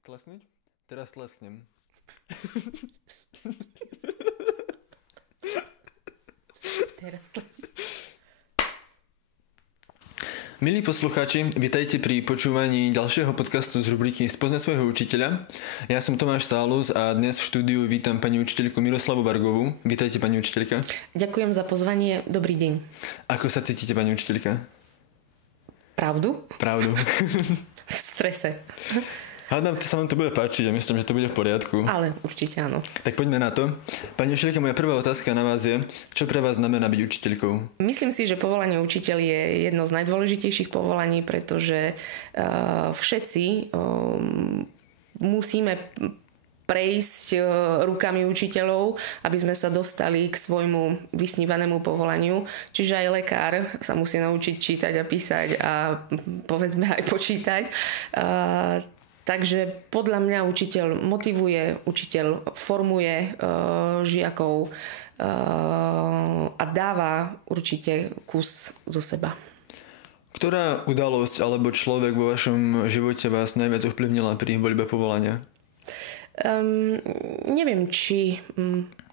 Tlesniť? Teraz tlesknem. Teraz tlesknem. Milí poslucháči, vitajte pri počúvaní ďalšieho podcastu z rubriky Spoznaj svojho učiteľa. Ja som Tomáš Sálus a dnes v štúdiu vítam pani učiteľku Miroslavu Vargovú. Vitajte, pani učiteľka. Ďakujem za pozvanie. Dobrý deň. Ako sa cítite, pani učiteľka? Pravdu? Pravdu. V strese. Hádam, sa vám to bude páčiť a myslím, že to bude v poriadku. Ale určite áno. Tak poďme na to. Pani učiteľka, moja prvá otázka na vás je, čo pre vás znamená byť učiteľkou? Myslím si, že povolanie učiteľ je jedno z najdôležitejších povolaní, pretože všetci musíme prejsť rukami učiteľov, aby sme sa dostali k svojmu vysnívanému povolaniu. Čiže aj lekár sa musí naučiť čítať a písať a povedzme aj počítať. Takže podľa mňa učiteľ motivuje, učiteľ formuje žiakov a dáva určite kus zo seba. Ktorá udalosť alebo človek vo vašom živote vás najviac ovplyvnila pri voľbe povolania? Neviem, či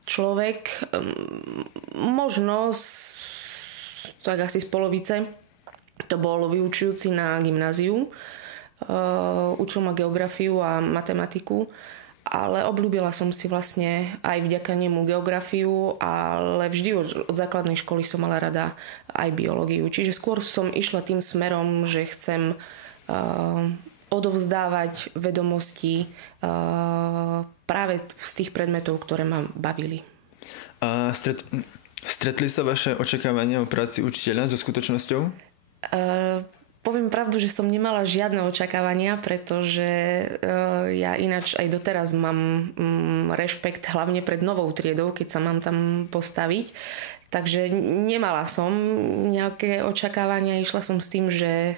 človek, možno tak asi z polovice, to bol vyučujúci na gymnáziu. Učil ma geografiu a matematiku, ale obľúbila som si vlastne aj vďaka nemu geografiu, ale vždy od základnej školy som mala rada aj biológiu. Čiže skôr som išla tým smerom, že chcem odovzdávať vedomosti práve z tých predmetov, ktoré ma bavili. A stretli sa vaše očakávania o práci učiteľa so skutočnosťou? Poviem pravdu, že som nemala žiadne očakávania, pretože ja ináč aj doteraz mám rešpekt hlavne pred novou triedou, keď sa mám tam postaviť. Takže nemala som nejaké očakávania, išla som s tým, že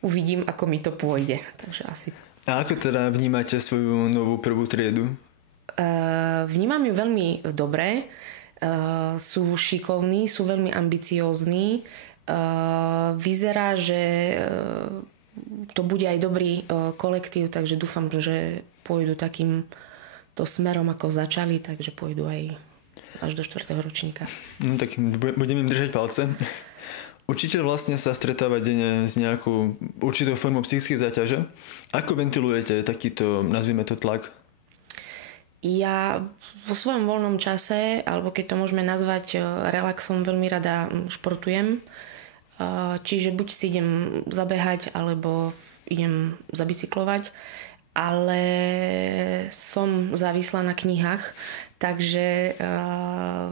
uvidím, ako mi to pôjde. Takže asi. A ako teda vnímate svoju novú prvú triedu? Vnímam ju veľmi dobre. Sú šikovní, sú veľmi ambiciózni. Vyzerá, že to bude aj dobrý kolektív, takže dúfam, že pôjdu takýmto smerom, ako začali, takže pôjdu aj až do 4. ročníka. No tak budem im držať palce. Učiteľ vlastne sa stretáva denne s nejakou určitou formou psychickej záťaže. Ako ventilujete takýto, nazvime to, tlak? Ja vo svojom voľnom čase, alebo keď to môžeme nazvať relaxom, veľmi rada športujem. Čiže buď si idem zabehať, alebo idem zabicyklovať, ale som závislá na knihách, takže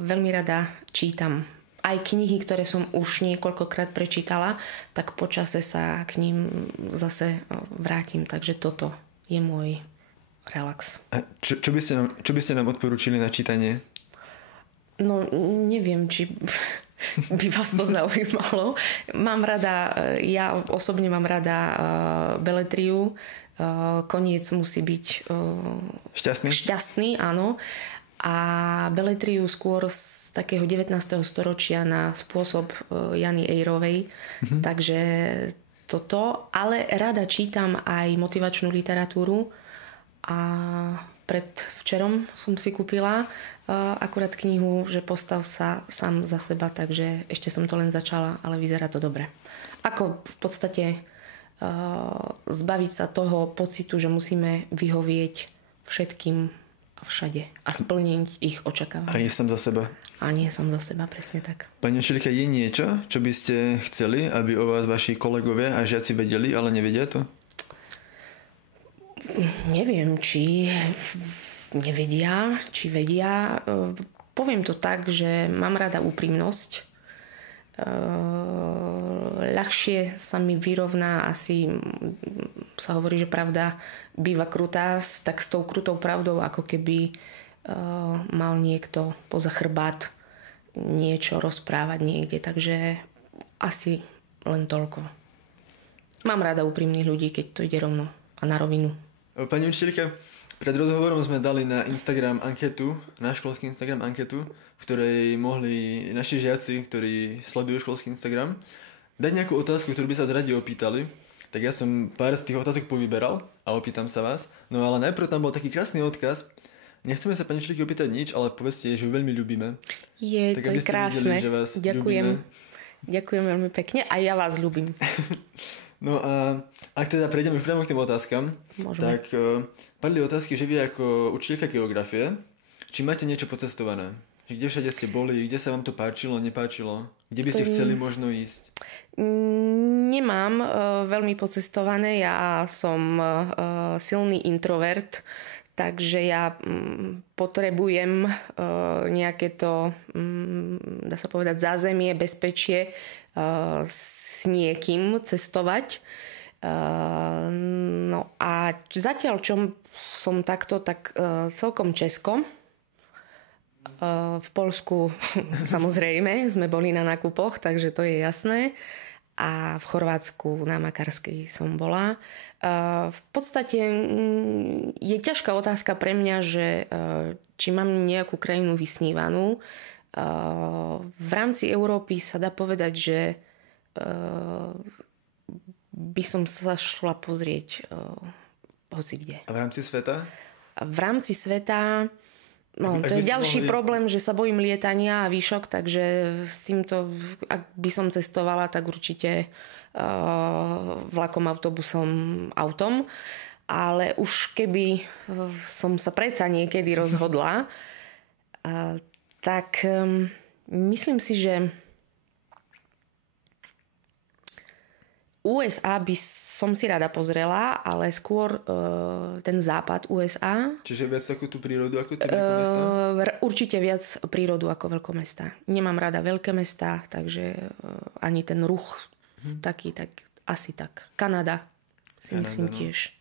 veľmi rada čítam. Aj knihy, ktoré som už niekoľkokrát prečítala, tak počase sa k ním zase vrátim. Takže toto je môj relax. A čo by ste nám odporúčili na čítanie? No, neviem, či by vás to zaujímalo. Ja osobne mám rada beletriu. Koniec musí byť šťastný, áno. A beletriu skôr z takého 19. storočia na spôsob Jany Ejrovej. Takže toto. Ale rada čítam aj motivačnú literatúru. A predvčerom som si kúpila akurát knihu, že postav sa sám za seba, takže ešte som to len začala, ale vyzerá to dobre. Ako v podstate zbaviť sa toho pocitu, že musíme vyhovieť všetkým a všade a splniť ich očakávania. A nie sám za seba. A nie sám za seba, presne tak. Pani učiteľka, je niečo, čo by ste chceli, aby o vás vaši kolegovia a žiaci vedeli, ale nevedia to? Neviem, či nevedia, či vedia. Poviem to tak, že mám rada úprimnosť. Ľahšie sa mi vyrovná, asi sa hovorí, že pravda býva krutá, tak s tou krutou pravdou, ako keby mal niekto poza chrbát niečo rozprávať niekde. Takže asi len toľko. Mám rada úprimných ľudí, keď to ide rovno a na rovinu. Pani učiteľka, pred rozhovorom sme dali na Instagram anketu, na školský Instagram anketu, v ktorej mohli naši žiaci, ktorí sledujú školský Instagram, dať nejakú otázku, ktorú by sa radi opýtali. tak ja som pár z tých otázok povyberal a opýtam sa vás. No ale najprv tam bol taký krásny odkaz. Nechceme sa pani učiteľky opýtať nič, ale povedzte jej, že ju veľmi ľúbime. Tak to je krásne. Videli, že vás Ďakujem. ľúbime. Ďakujem veľmi pekne a ja vás ľúbim. No a ak teda prejdeme už priamo k tým otázkam, Môžeme. tak padli otázky, že vy ako učiteľka geografie, či máte niečo pocestované? Že kde všade ste boli, kde sa vám to páčilo, nepáčilo? Kde by ste chceli možno ísť? Nemám veľmi pocestované, ja som silný introvert, takže ja potrebujem nejaké to, dá sa povedať, zázemie, bezpečie s niekým cestovať. No a zatiaľ, čo som takto, tak celkom Česko. V Poľsku samozrejme sme boli na nákupoch, takže to je jasné. A v Chorvátsku na Makarskej som bola. V podstate je ťažká otázka pre mňa, že či mám nejakú krajinu vysnívanú. V rámci Európy sa dá povedať, že by som sa šla pozrieť hocikde. A v rámci sveta? V rámci sveta... No, to je ďalší problém, že sa bojím lietania a výšok, takže s týmto, ak by som cestovala, tak určite vlakom, autobusom, autom. Ale už keby som sa predsa niekedy rozhodla, tak myslím si, že USA by som si rada pozrela, ale skôr ten západ USA. Čiže viac takú tú prírodu ako tie veľkomestá? Určite viac prírodu ako veľkomestá. Nemám rada veľké mestá, takže ani ten ruch taký, tak asi tak. Kanada si myslím tiež.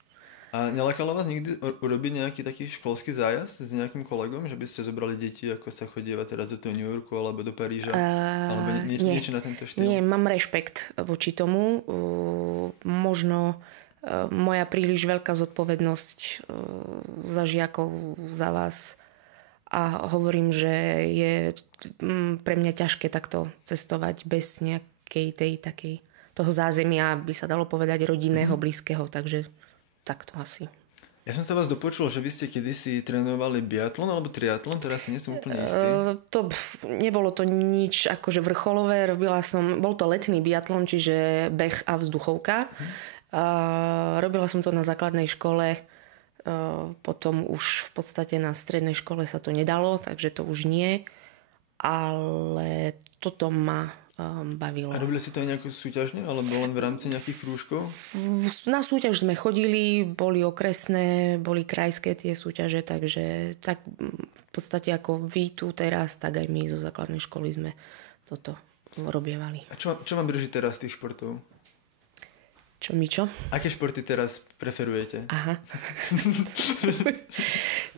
A nelákalo vás nikdy urobiť nejaký taký školský zájazd s nejakým kolegom, že by ste zobrali deti, ako sa chodieva teraz do toho New Yorku alebo do Paríža? Alebo niečo na tento štýl? Nie, mám rešpekt voči tomu. Možno moja príliš veľká zodpovednosť za žiakov, za vás. A hovorím, že je pre mňa ťažké takto cestovať bez nejakej tej takej toho zázemia, by sa dalo povedať rodinného, blízkeho, takže takto asi. Ja som sa vás dopočul, že vy ste kedysi trénovali biatlon alebo triatlon, teraz si nie som úplne istý. Nebolo to nič akože vrcholové, bol to letný biatlon, čiže beh a vzduchovka. Robila som to na základnej škole, potom už v podstate na strednej škole sa to nedalo, takže to už nie, ale toto ma bavilo. A robili si to aj nejako súťažne, alebo len v rámci nejakých krúžkov? Na súťaž sme chodili, boli okresné, boli krajské tie súťaže, takže tak v podstate ako vy tu teraz, tak aj my zo základnej školy sme toto robievali. A čo vám drží teraz tých športov? Čo? Aké športy teraz preferujete? Aha.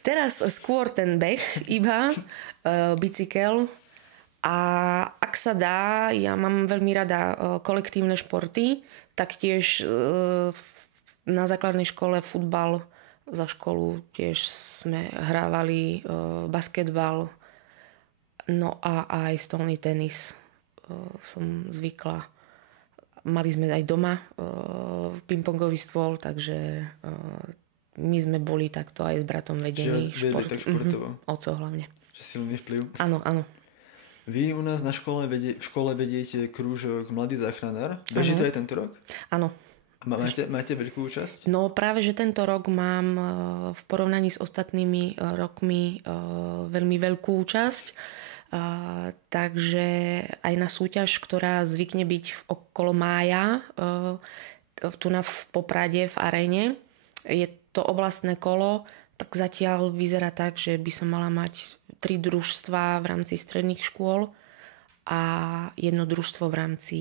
Teraz skôr ten beh iba, bicykel. A ak sa dá, ja mám veľmi rada kolektívne športy, taktiež na základnej škole futbal, za školu tiež sme hrávali basketbal, no a aj stolný tenis som zvykla. Mali sme aj doma pingpongový stôl, takže my sme boli takto aj s bratom vedení športovo. Oco hlavne. Že silný vplyv. Áno. Vy u nás v škole vediete krúžok Mladý záchranár. Beží to aj tento rok? Áno. Máte veľkú účasť? No práve, že tento rok mám v porovnaní s ostatnými rokmi veľmi veľkú účasť. Takže aj na súťaž, ktorá zvykne byť okolo mája, tu v Poprade v aréne, je to oblastné kolo, tak zatiaľ vyzerá tak, že by som mala mať 3 družstvá v rámci stredných škôl a 1 družstvo v rámci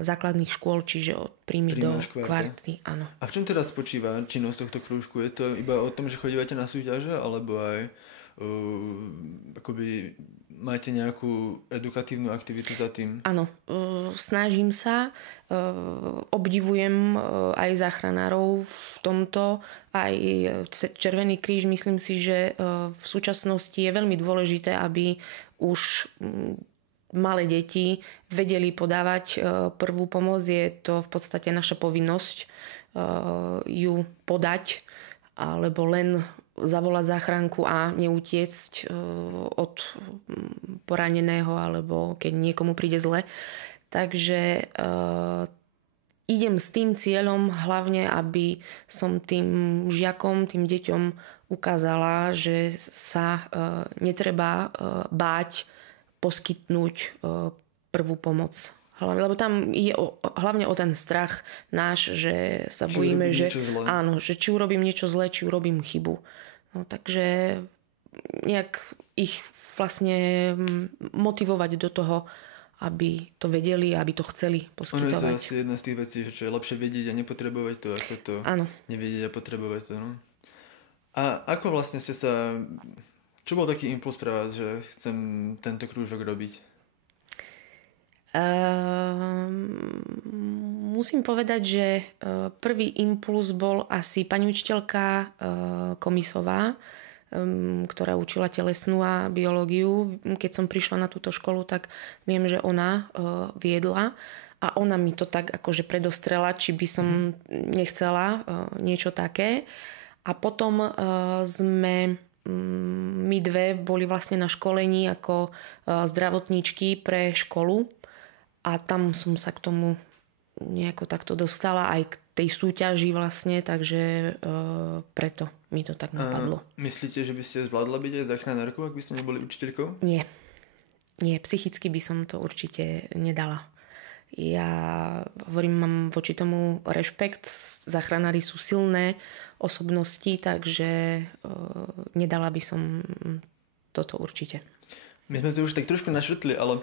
základných škôl, čiže od príjmy do kvarty. Áno. A v čom teraz spočíva činnosť tohto krúžku? Je to iba o tom, že chodívate na súťaže, alebo aj akoby máte nejakú edukatívnu aktivitu za tým? Áno, snažím sa, obdivujem aj záchranárov v tomto, aj Červený kríž. Myslím si, že v súčasnosti je veľmi dôležité, aby už malé deti vedeli podávať prvú pomoc. Je to v podstate naša povinnosť ju podať, alebo len zavolať záchranku a neutiecť od poraneného, alebo keď niekomu príde zle. Takže idem s tým cieľom hlavne, aby som tým žiakom, tým deťom ukázala, že sa netreba báť poskytnúť prvú pomoc. Lebo tam je hlavne o ten strach náš, že sa bojíme, že áno, že či urobím niečo zlé, či urobím chybu. No, takže nejak ich vlastne motivovať do toho, aby to vedeli a aby to chceli poskytovať. Ono je to asi jedna z tých vecí, že čo je lepšie vedieť a nepotrebovať to, ako to nevedieť a potrebovať to. No? A ako vlastne ste sa... Čo bol taký impuls pre vás, že chcem tento krúžok robiť? Musím povedať, že prvý impuls bol asi pani učiteľka Komisová, ktorá učila telesnú a biológiu. Keď som prišla na túto školu, tak viem, že ona viedla a ona mi to tak akože predostrela, či by som nechcela niečo také. A potom sme my dve boli vlastne na školení ako zdravotníčky pre školu a tam som sa k tomu nejako takto dostala aj k tej súťaži vlastne, takže preto mi to tak napadlo. Myslíte, že by ste zvládla byť aj záchranárkou, ak by ste neboli učiteľkou? Nie, psychicky by som to určite nedala. Ja hovorím, mám voči tomu rešpekt, záchranári sú silné osobnosti, takže nedala by som toto určite. My sme to už tak trošku našrtli, ale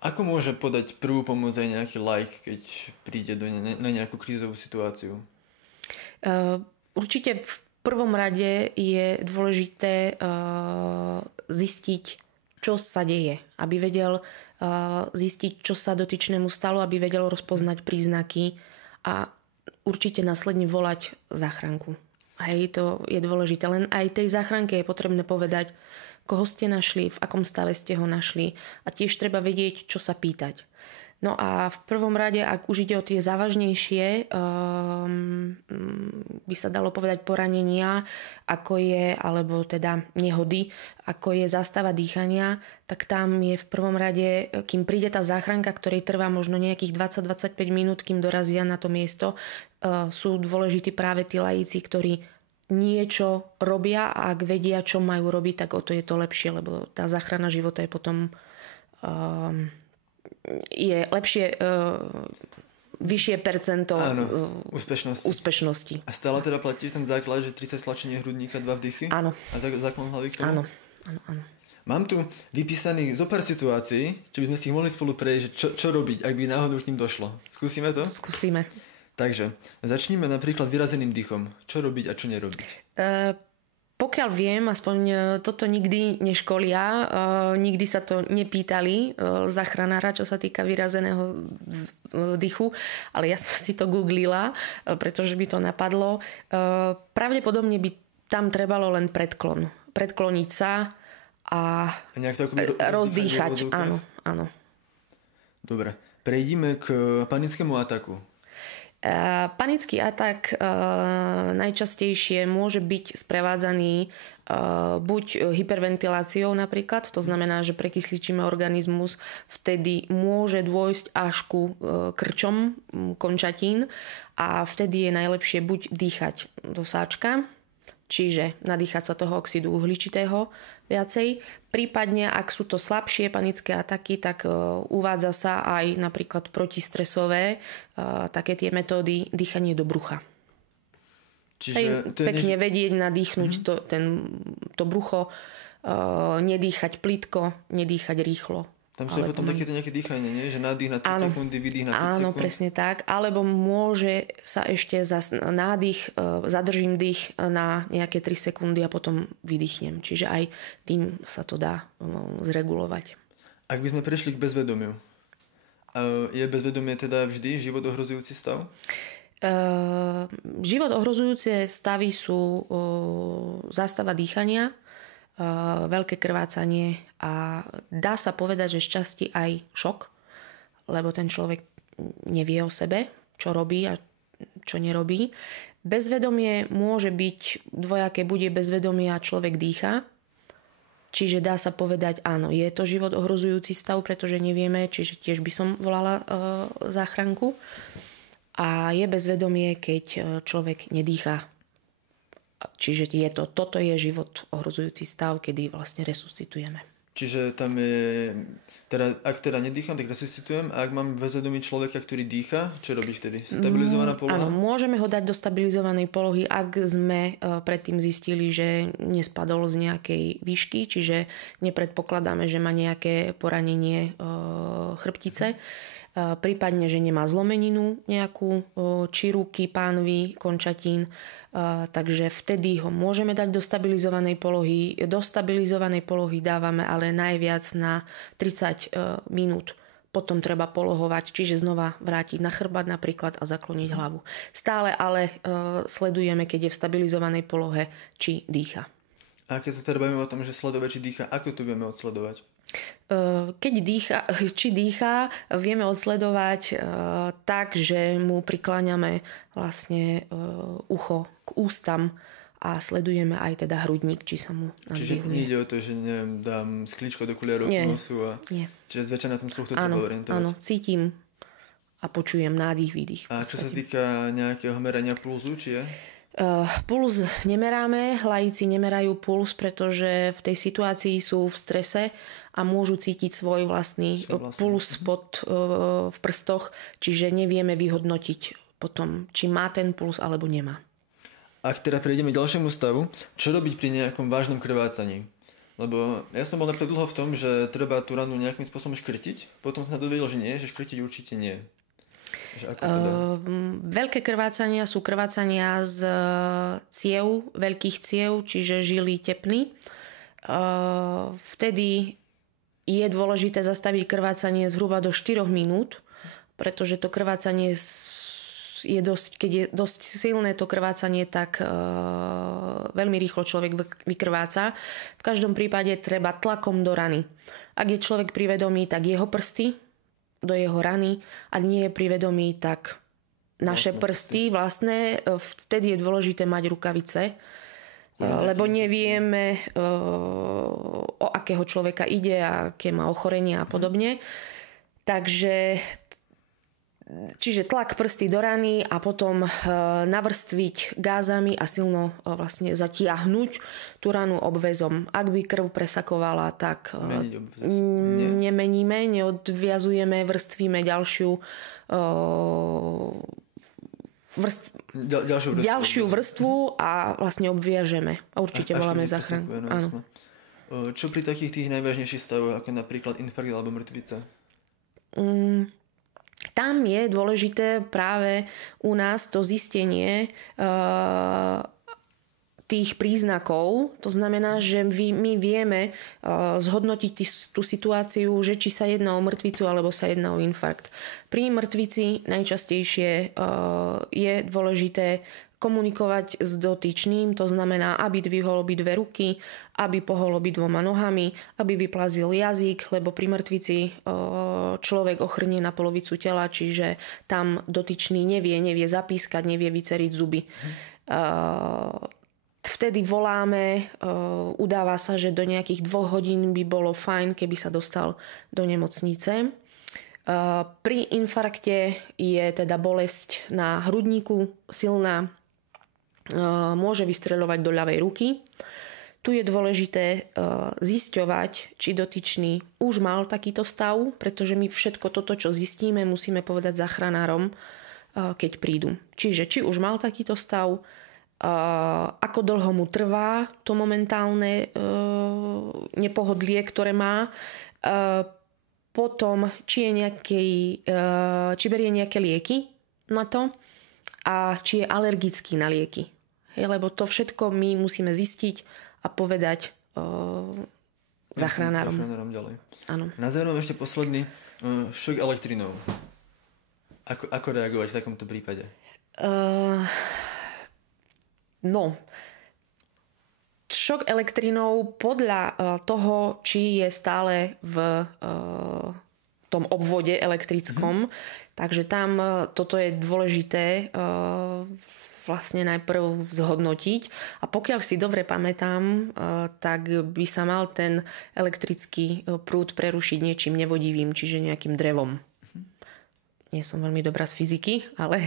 ako môže podať prvú pomoc aj nejaký like, keď príde na nejakú krízovú situáciu? Určite v prvom rade je dôležité zistiť, čo sa deje. Aby vedel zistiť, čo sa dotyčnému stalo, aby vedel rozpoznať príznaky a určite následne volať záchranku. Hej, to je dôležité. Len aj tej záchranke je potrebné povedať, koho ste našli, v akom stave ste ho našli a tiež treba vedieť, čo sa pýtať. No a v prvom rade, ak už ide o tie závažnejšie, by sa dalo povedať poranenia, ako je, alebo teda nehody, ako je zástava dýchania, tak tam je v prvom rade, kým príde tá záchranka, ktorej trvá možno nejakých 20-25 minút, kým dorazia na to miesto, sú dôležití práve tí laici, ktorí niečo robia a ak vedia, čo majú robiť, tak o to je to lepšie, lebo tá záchrana života je potom je lepšie vyššie percento úspešnosti. A stále teda platí ten základ, že 30 stlačení hrudníka, 2 vdychy? Áno. A záklon hlavy k Áno. tomu? Mám tu vypísaných zopár situácií, či by sme si ich mohli spolu prejsť, že čo robiť, ak by náhodou k ním došlo. Skúsime to? Skúsime. Takže, začníme napríklad vyrazeným dýchom. Čo robiť a čo nerobiť? Pokiaľ viem, aspoň toto nikdy neškolia, nikdy sa to nepýtali záchranára, čo sa týka vyrazeného dýchu, ale ja som si to googlila, pretože by to napadlo. Pravdepodobne by tam trebalo len predklon. Predkloniť sa a rozdýchať. Áno. Dobre, prejdime k panickému ataku. Panický atak najčastejšie môže byť sprevádzaný buď hyperventiláciou napríklad, to znamená, že prekysličíme organizmus, vtedy môže dôjsť až ku krčom končatín a vtedy je najlepšie buď dýchať do sáčka, čiže nadýchať sa toho oxidu uhličitého viacej. Prípadne, ak sú to slabšie panické ataky, tak uvádza sa aj napríklad protistresové, také tie metódy dýchanie do brucha. Čiže pekne vedieť nadýchnuť to brucho, nedýchať plitko, nedýchať rýchlo. Tam sú potom také nejaké dýchanie, nie? Že nádych na 3 sekundy, výdych na 5 sekúnd. Áno, presne tak. Alebo môže sa ešte nádych, zadržím dých na nejaké 3 sekundy a potom vydýchnem. Čiže aj tým sa to dá zregulovať. Ak by sme prešli k bezvedomiu. Je bezvedomie teda vždy život ohrozujúci stav? Život ohrozujúce stavy sú zástava dýchania, veľké krvácanie a dá sa povedať, že šťastí aj šok, lebo ten človek nevie o sebe, čo robí a čo nerobí. Bezvedomie môže byť dvojaké, bude bezvedomie a človek dýcha. Čiže dá sa povedať, áno, je to život ohrozujúci stav, pretože nevieme, čiže tiež by som volala záchranku. A je bezvedomie, keď človek nedýchá. Čiže toto je život ohrozujúci stav, kedy vlastne resuscitujeme. Čiže tam je, ak nedýcham, tak resuscitujem, a ak mám bezvedomý človeka, ktorý dýcha, čo robí vtedy? Stabilizovaná poloha? Áno, môžeme ho dať do stabilizovanej polohy, ak sme predtým zistili, že nespadol z nejakej výšky, čiže nepredpokladáme, že má nejaké poranenie chrbtice. Prípadne, že nemá zlomeninu nejakú, či ruky, pánvy, končatín. Takže vtedy ho môžeme dať do stabilizovanej polohy. Do stabilizovanej polohy dávame ale najviac na 30 minút. Potom treba polohovať, čiže znova vrátiť na chrbát napríklad a zakloniť hlavu. Stále ale sledujeme, keď je v stabilizovanej polohe, či dýcha. A keď sa teda bavíme o tom, že sledovať, či dýcha, ako to vieme odsledovať? Keď dýcha, vieme odsledovať tak, že mu prikláňame vlastne ucho k ústam a sledujeme aj teda hrudník, či sa mu nadvihuje. Čiže nejde o to, že neviem, dám sklíčko do kuliarov k nosu a... Nie. Čiže zväčša na tom sluch to treba orientovať. Áno, cítim a počujem nádych, výdych. A čo sa týka nejakého merania pulzu, či je? Puls nemeráme, laici nemerajú puls, pretože v tej situácii sú v strese a môžu cítiť svoj vlastný puls v prstoch, čiže nevieme vyhodnotiť potom, či má ten puls alebo nemá. Ak teda prejdeme k ďalšiemu stavu, čo robiť pri nejakom vážnom krvácaní? Lebo ja som bol napríklad dlho v tom, že treba tú ranu nejakým spôsobom škrtiť, potom som sa dozvedel, že nie, že škrtiť určite nie. Veľké krvácania sú krvácania z ciev, veľkých ciev, čiže žily tepny. Vtedy je dôležité zastaviť krvácanie zhruba do 4 minút, pretože to krvácanie je dosť, keď je dosť silné to krvácanie, tak veľmi rýchlo človek vykrváca. V každom prípade treba tlakom do rany. Ak je človek pri vedomí, tak jeho prsty do jeho rany. Ak nie je pri vedomí, tak naše prsty vlastné. Vtedy je dôležité mať rukavice, lebo nevieme, o akého človeka ide, aké má ochorenie a podobne. Čiže tlak prsty do rany a potom navrstviť gázami a silno vlastne zatiahnuť tú ranu obväzom. Ak by krv presakovala, tak nemeníme, neodviazujeme, vrstvíme ďalšiu vrstvu a vlastne obviažeme. A určite voláme záchranku. Čo pri takých tých najvážnejších stavoch, ako napríklad infarkt alebo mŕtvica? Tam je dôležité práve u nás to zistenie tých príznakov. To znamená, že my vieme zhodnotiť tú situáciu, že či sa jedná o mŕtvicu alebo sa jedná o infarkt. Pri mŕtvici najčastejšie je dôležité komunikovať s dotyčným, to znamená, aby dvihol obidve ruky, aby pohol obidvoma nohami, aby vyplazil jazyk, lebo pri mŕtvici človek ochrnie na polovicu tela, čiže tam dotyčný nevie zapískať, nevie vyceriť zuby. Vtedy voláme, udáva sa, že do nejakých 2 hodín by bolo fajn, keby sa dostal do nemocnice. Pri infarkte je teda bolesť na hrudníku silná, môže vystreľovať do ľavej ruky. Tu je dôležité zisťovať, či dotyčný už mal takýto stav, pretože my všetko toto, čo zistíme, musíme povedať záchranárom, keď prídu. Čiže či už mal takýto stav, ako dlho mu trvá to momentálne nepohodlie, ktoré má, potom či berie nejaké lieky na to a či je alergický na lieky. Lebo to všetko my musíme zistiť a povedať záchranárom ďalej. Áno. Na záver ešte posledný šok elektrinou. Ako reagovať v takomto prípade? šok elektrinou podľa toho, či je stále v tom obvode elektrickom. Takže tam toto je dôležité vlastne najprv zhodnotiť. A pokiaľ si dobre pamätám, tak by sa mal ten elektrický prúd prerušiť niečím nevodivým, čiže nejakým drevom. Nie som veľmi dobrá z fyziky, ale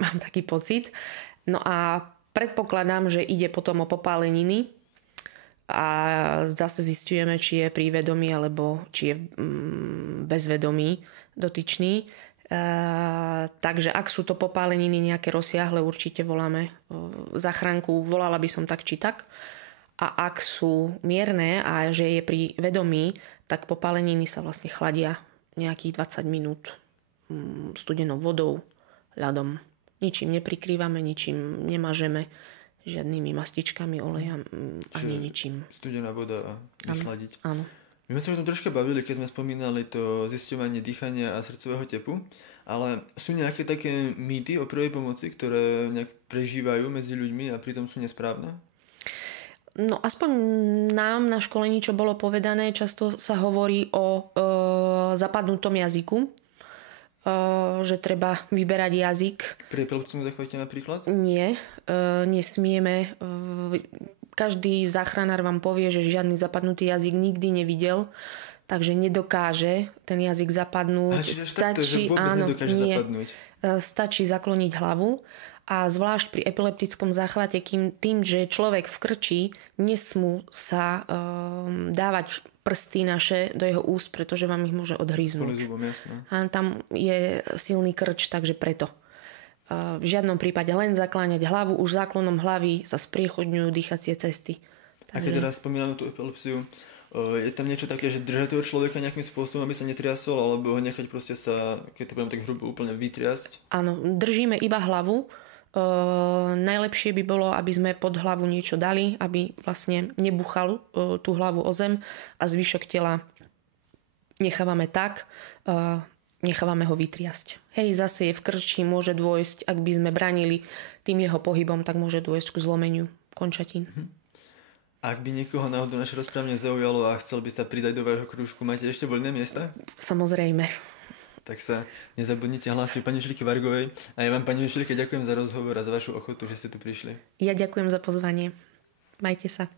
mám taký pocit. No a predpokladám, že ide potom o popáleniny a zase zistujeme, či je pri vedomí alebo či je bezvedomí dotyčný. Takže ak sú to popáleniny nejaké rozsiahle, určite voláme záchranku. Volala by som tak či tak. A ak sú mierne a že je pri vedomí, tak popáleniny sa vlastne chladia nejakých 20 minút studenou vodou, ľadom. Ničím neprikrývame, ničím nemažeme, žiadnymi mastičkami, olejami, ani ničím. Studená voda a nechladiť. Áno. My sme sa o tom troška bavili, keď sme spomínali to zisťovanie dýchania a srdcového tepu, ale sú nejaké také mýty o prvej pomoci, ktoré nejak prežívajú medzi ľuďmi a pritom sú nesprávne? No aspoň nám na školení, čo bolo povedané, často sa hovorí o zapadnutom jazyku, že treba vyberať jazyk. Pri epileptickom záchvate napríklad? Nie, nesmieme. Každý záchranár vám povie, že žiadny zapadnutý jazyk nikdy nevidel, takže nedokáže ten jazyk zapadnúť. Stačí zakloniť hlavu a zvlášť pri epileptickom záchvate, tým, že človek v krči, nesmú sa dávať prsty naše do jeho úst, pretože vám ich môže odhríznúť. A tam je silný krč, takže preto. V žiadnom prípade len zakláňať hlavu, už záklonom hlavy sa spriechodňujú dýchacie cesty. Takže... A keď teraz spomíname tú epilepsiu, je tam niečo také, že držať toho človeka nejakým spôsobom, aby sa netriasol, alebo ho nechať proste sa, keď to poviem tak hrubo, úplne vytriasť? Áno, držíme iba hlavu. Najlepšie by bolo, aby sme pod hlavu niečo dali, aby vlastne nebuchal tú hlavu o zem a zvyšok tela nechávame tak, nechávame ho vytriasť. Hej, zase je v krči, môže dôjsť, ak by sme bránili tým jeho pohybom, tak môže dôjsť k zlomeniu končatín. Ak by niekoho náhodou naše rozprávanie zaujalo a chcel by sa pridať do vášho krúžku, máte ešte voľné miesta? Samozrejme. Tak sa nezabudnite hlásiť pani učiteľke Vargovej. A ja vám, pani učiteľke, ďakujem za rozhovor a za vašu ochotu, že ste tu prišli. Ja ďakujem za pozvanie. Majte sa.